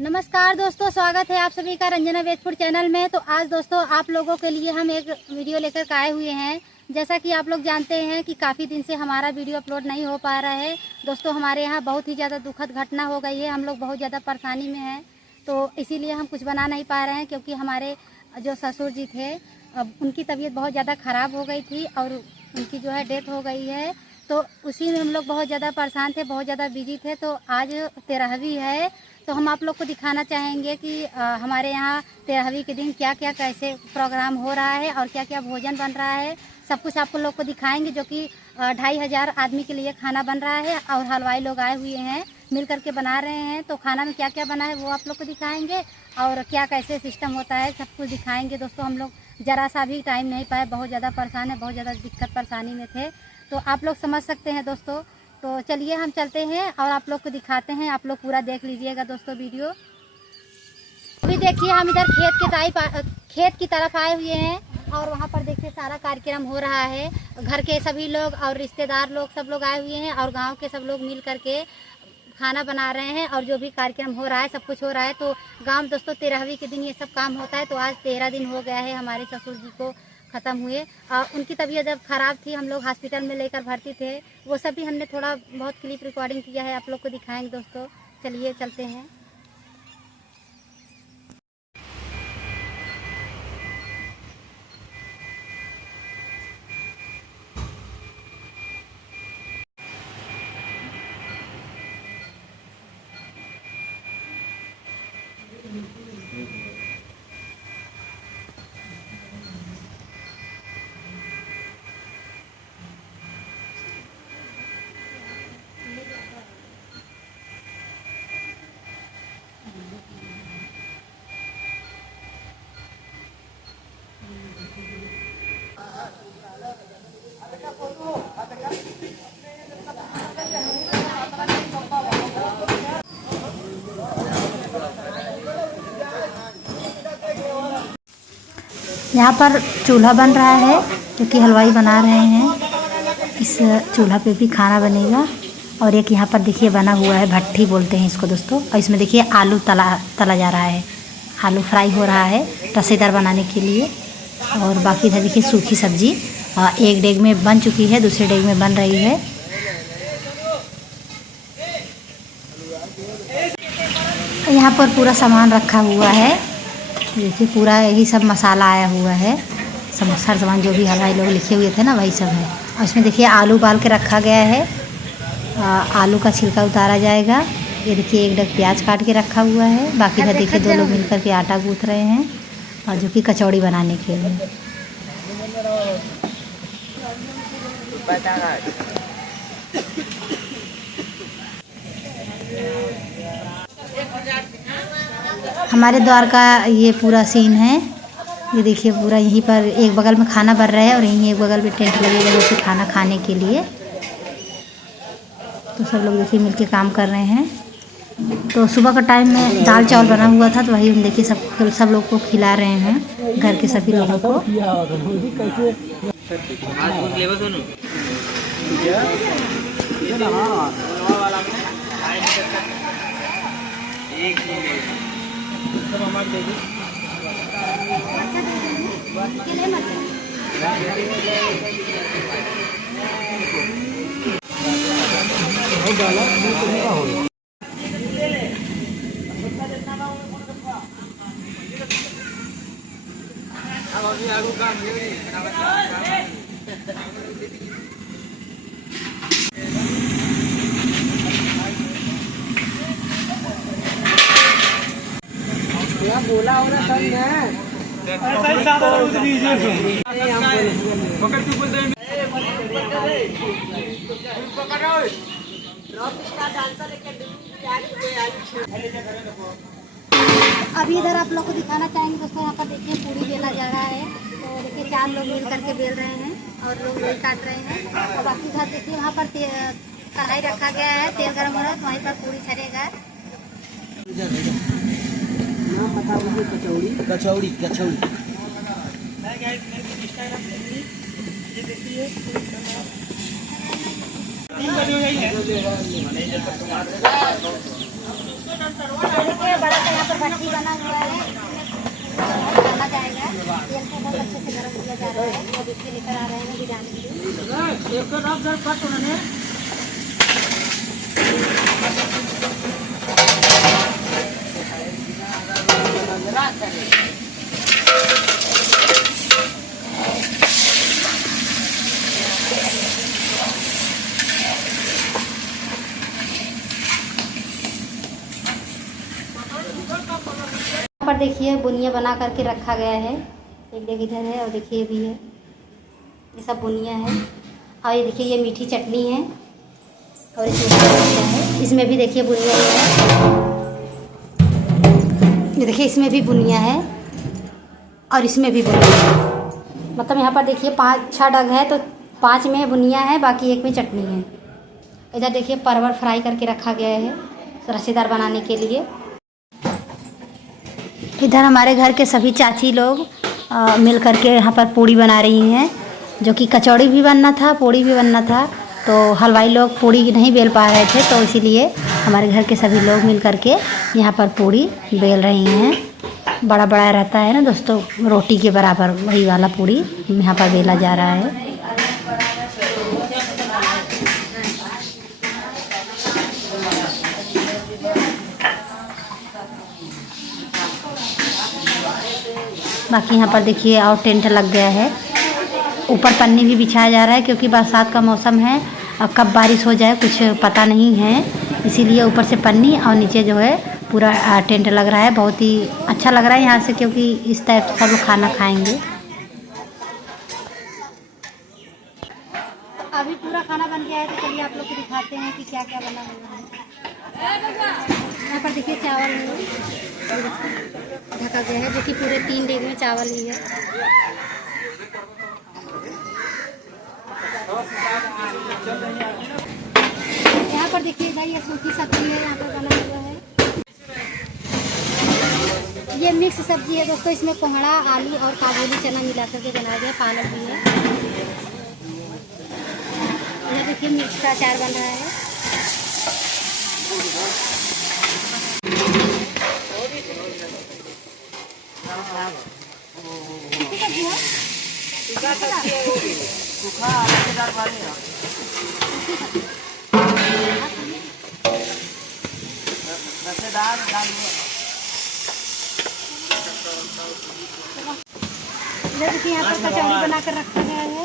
नमस्कार दोस्तों, स्वागत है आप सभी का रंजना वेज फूड चैनल में। तो आज दोस्तों आप लोगों के लिए हम एक वीडियो लेकर आए हुए हैं। जैसा कि आप लोग जानते हैं कि काफ़ी दिन से हमारा वीडियो अपलोड नहीं हो पा रहा है। दोस्तों हमारे यहाँ बहुत ही ज़्यादा दुखद घटना हो गई है, हम लोग बहुत ज़्यादा परेशानी में हैं, तो इसीलिए हम कुछ बना नहीं पा रहे हैं। क्योंकि हमारे जो ससुर जी थे, उनकी तबीयत बहुत ज़्यादा ख़राब हो गई थी और उनकी जो है डेथ हो गई है। तो उसी में हम लोग बहुत ज़्यादा परेशान थे, बहुत ज़्यादा बिजी थे। तो आज 13वीं है, तो हम आप लोग को दिखाना चाहेंगे कि हमारे यहाँ 13वीं के दिन क्या क्या कैसे प्रोग्राम हो रहा है और क्या क्या भोजन बन रहा है। सब कुछ आप लोग को दिखाएंगे, जो कि 2500 आदमी के लिए खाना बन रहा है और हलवाई लोग आए हुए हैं, मिल करके बना रहे हैं। तो खाना में क्या क्या बना है वो आप लोग को दिखाएंगे और क्या कैसे सिस्टम होता है सब कुछ दिखाएंगे। दोस्तों हम लोग ज़रा सा भी टाइम नहीं पाए, बहुत ज़्यादा परेशान है, बहुत ज़्यादा दिक्कत परेशानी में थे, तो आप लोग समझ सकते हैं दोस्तों। तो चलिए हम चलते हैं और आप लोग को दिखाते हैं, आप लोग पूरा देख लीजिएगा दोस्तों वीडियो। अभी देखिए हम इधर खेत की तरफ आए हुए हैं और वहाँ पर देखिए सारा कार्यक्रम हो रहा है। घर के सभी लोग और रिश्तेदार लोग सब लोग आए हुए हैं और गांव के सब लोग मिल करके खाना बना रहे हैं और जो भी कार्यक्रम हो रहा है सब कुछ हो रहा है। तो गांव दोस्तों 13वीं के दिन ये सब काम होता है। तो आज 13 दिन हो गया है हमारे ससुर जी को ख़त्म हुए। उनकी तबीयत जब ख़राब थी, हम लोग हॉस्पिटल में लेकर भर्ती थे, वो सब भी हमने थोड़ा बहुत क्लिप रिकॉर्डिंग किया है, आप लोग को दिखाएंगे दोस्तों। चलिए चलते हैं। यहाँ पर चूल्हा बन रहा है, क्योंकि हलवाई बना रहे हैं। इस चूल्हा पे भी खाना बनेगा। और एक यहाँ पर देखिए बना हुआ है, भट्ठी बोलते हैं इसको दोस्तों। और इसमें देखिए आलू तला जा रहा है, आलू फ्राई हो रहा है रसेदार बनाने के लिए। और बाकी इधर देखिए सूखी सब्जी एक डेग में बन चुकी है, दूसरे डेग में बन रही है। यहाँ पर पूरा सामान रखा हुआ है, देखिए पूरा यही सब मसाला आया हुआ है, सब हर सामान जो भी हलवाई लोग लिखे हुए थे ना वही सब है। और इसमें देखिए आलू उबाल के रखा गया है, आलू का छिलका उतारा जाएगा। ये देखिए एक डग प्याज काट के रखा हुआ है। बाकी इधर देखिए 2 लोग मिलकर के आटा गूँथ रहे हैं, और जो कि कचौड़ी बनाने के लिए। हमारे द्वार का ये पूरा सीन है। ये देखिए पूरा यहीं पर एक बगल में खाना बन रहा है और यहीं एक बगल में टेंट लगे हुए हैं खाना खाने के लिए। तो सब लोग देखिए मिलके काम कर रहे हैं। तो सुबह का टाइम में दाल चावल बना हुआ था, तो वही हम देखिए सब लोग को खिला रहे हैं, घर के सभी लोगों को। बोला होगा सब अभी इधर आप लोग को दिखाना चाहेंगे दोस्तों। यहाँ पर देखिए पूरी बेला जा रहा है, तो देखिए 4 लोग मिल करके बेल रहे हैं और लोग रोटी काट रहे हैं। और बाकी इधर देखिए वहाँ पर कढ़ाई रखा गया है, तेल गर्म हो रहा है, तो वहीं पर पूरी छड़ेगा। कचौड़ी बड़ा भट्टी बना हुआ है, इसमें डाला जाएगा। तेल को बहुत अच्छे से गर्म किया जा रहा है और इसके लेकर आ रहे हैं बिरयानी के लिए। पर देखिए बुनिया बना करके रखा गया है। एक देख इधर है और देखिए भी है, ये सब बुनिया है। और ये देखिए ये मीठी चटनी है और इसमें भी देखिए बुनिया है। ये देखिए इसमें भी बुनिया है और इसमें भी बुनिया है। मतलब यहाँ पर देखिए 5-6 डग है तो 5 में बुनिया है, बाकी 1 में चटनी है। इधर देखिए परवल फ्राई करके रखा गया है रसेदार बनाने के लिए। इधर हमारे घर के सभी चाची लोग मिल करके यहाँ पर पूड़ी बना रही हैं, जो कि कचौड़ी भी बनना था, पूड़ी भी बनना था। तो हलवाई लोग पूड़ी नहीं बेल पा रहे थे, तो इसीलिए हमारे घर के सभी लोग मिल करके यहाँ पर पूड़ी बेल रही हैं। बड़ा बड़ा रहता है ना दोस्तों, रोटी के बराबर, वही वाला पूड़ी यहाँ पर बेला जा रहा है। बाकी यहाँ पर देखिए और टेंट लग गया है। ऊपर पन्नी भी बिछाया जा रहा है क्योंकि बरसात का मौसम है और कब बारिश हो जाए कुछ पता नहीं है, इसीलिए ऊपर से पन्नी और नीचे जो है पूरा टेंट लग रहा है। बहुत ही अच्छा लग रहा है यहाँ से, क्योंकि इस टाइप से सब लोग खाना खाएंगे। अभी पूरा खाना बन गया है तो चलिए आप लोग को दिखाते हैं कि क्या क्या बना हुआ है। यहाँ पर देखिए चावल ढका गया है, जो कि पूरे 3 डेग में चावल ही है। यहाँ पर देखिए भाई ये सूखी सब्जी है, यहाँ पर बना हुआ है। ये मिक्स सब्जी है दोस्तों, इसमें कोहड़ा, आलू और काबुली चना मिला करके बनाया गया। पालक भी है। यहाँ देखिए मिर्च का अचार बन रहा है। देखिए यहाँ पर कचौड़ी बनाकर रखा गया है।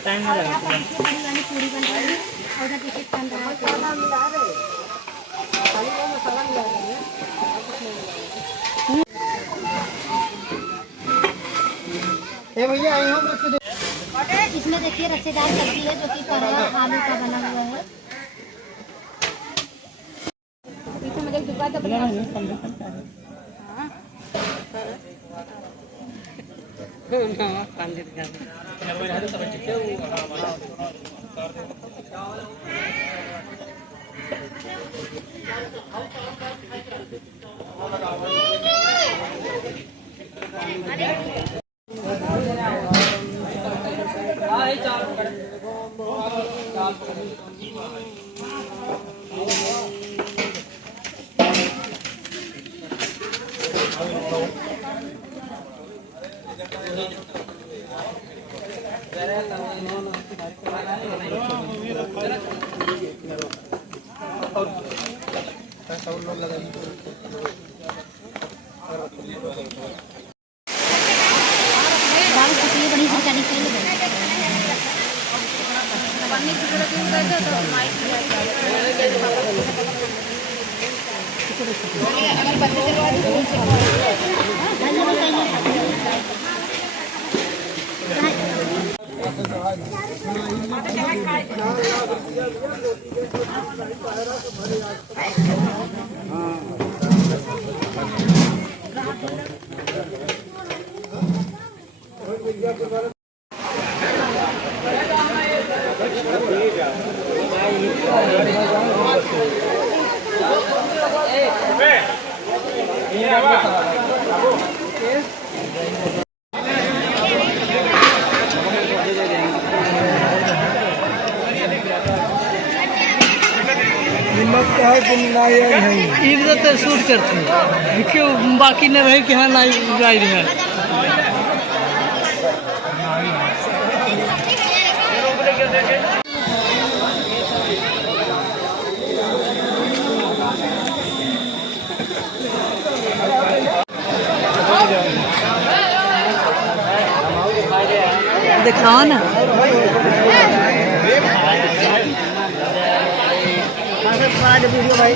टाइम नहीं लगेगा। बड़ी वाली पूरी बन रही है और उधर देखिए बन रहा है। इसमें देखिए रसेदार सब्जी है, जो कि परवल आलू का बना हुआ है। मुझे दुकान तो बना हिम्मत तो है कि नहीं है इज्जत शूट करते हैं क्यों बाकी न रहे कि हाँ नहीं गाय है। दिखाओ ना।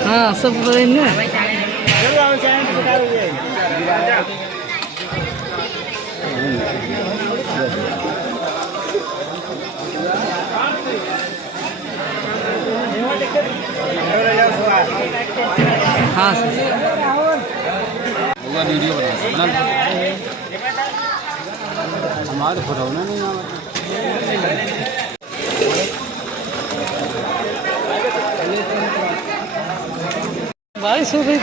हाँ सब करेंगे। हाँ वीडियो बना हमारे फोटो नहीं बारिश हो गई।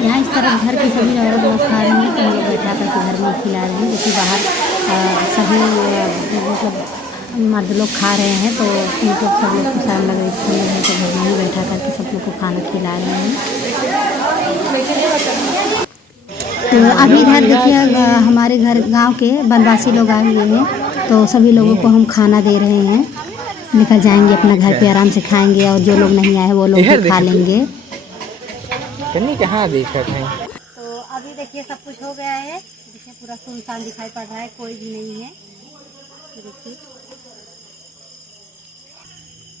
यहाँ इस तरफ घर की सभी औरत लोग खा रही हैं, सब लोग बैठा करके घर में खिला रहे हैं, जैसे बाहर सभी मतलब मर्द लोग खा रहे हैं तो उनको सब लोग को शर्म लग रही है तो घर में ही बैठा करके सब लोग को खाना खिला रहे हैं। तो अभी इधर देखिए हमारे घर गांव के वनवासी लोग आए हुए हैं तो सभी लोगों को हम खाना दे रहे हैं, निकल जाएंगे अपना घर पे आराम से खाएंगे और जो लोग नहीं आए वो लोग भी खा लेंगे। कहाँ देख रहे हैं। तो अभी देखिए सब कुछ हो गया है, देखिए पूरा सुनसान दिखाई पड़ रहा है, कोई भी नहीं है। देखिए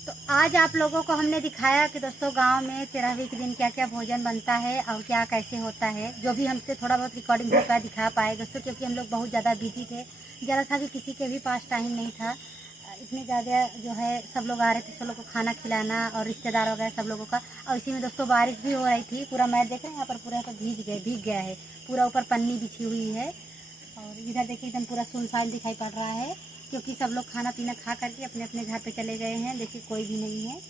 तो आज आप लोगों को हमने दिखाया कि दोस्तों गांव में 13वीं के दिन क्या क्या भोजन बनता है और क्या कैसे होता है, जो भी हमसे थोड़ा बहुत रिकॉर्डिंग हो पाया दिखा पाए दोस्तों, क्योंकि हम लोग बहुत ज़्यादा बिजी थे, ज़रा सा भी किसी के भी पास टाइम नहीं था। इतने ज़्यादा जो है सब लोग आ रहे थे, सब लोग को खाना खिलाना और रिश्तेदार वगैरह सब लोगों का, और इसी में दोस्तों बारिश भी हो रही थी। पूरा मैट देख रहे हैं यहाँ पर पूरा भीग गया है, पूरा ऊपर पन्नी बिछी हुई है और इधर देखिए एकदम पूरा सुनसान दिखाई पड़ रहा है, क्योंकि सब लोग खाना पीना खा करके अपने अपने घर पे चले गए हैं। देखिए कोई भी नहीं है।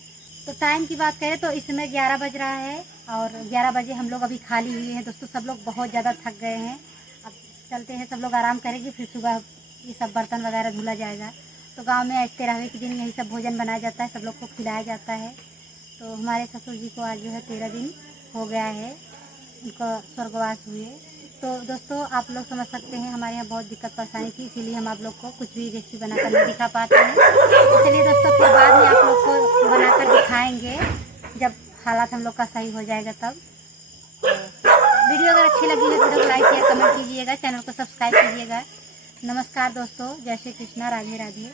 तो टाइम की बात करें तो इस समय 11 बज रहा है और 11 बजे हम लोग अभी खाली हुए हैं दोस्तों, सब लोग बहुत ज़्यादा थक गए हैं। अब चलते हैं, सब लोग आराम करेंगे, फिर सुबह ये सब बर्तन वगैरह धुला जाएगा। तो गांव में आज 13वीं के दिन यही सब भोजन बनाया जाता है, सब लोग को खिलाया जाता है। तो हमारे ससुर जी को आज जो है 13 दिन हो गया है उनका स्वर्गवास हुए। तो दोस्तों आप लोग समझ सकते हैं हमारे यहाँ बहुत दिक्कत परेशानी थी, इसीलिए हम आप लोग को कुछ भी रेसिपी बनाकर नहीं दिखा पाते हैं। तो चलिए दोस्तों फिर बाद में आप लोग को बनाकर दिखाएंगे जब हालात हम लोग का सही हो जाएगा तब। तो वीडियो अगर अच्छी लगी है तो वीडियो को लाइक शेयर कमेंट कीजिएगा, चैनल को सब्सक्राइब कीजिएगा। नमस्कार दोस्तों, जय श्री कृष्णा, राधे राधे।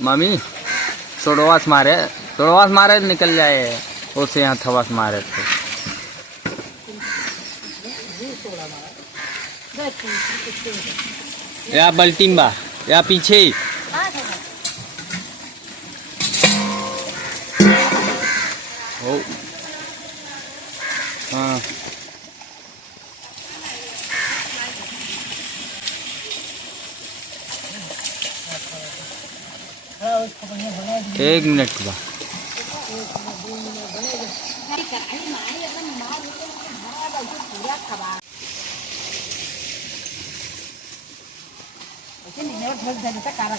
मम्मी सोडवास मारे निकल जाए उससे यहाँ थवास मारे थे। या बल्टिम्बा या पीछे हो। हाँ एक मिनट बा ऐसे नहीं, कारा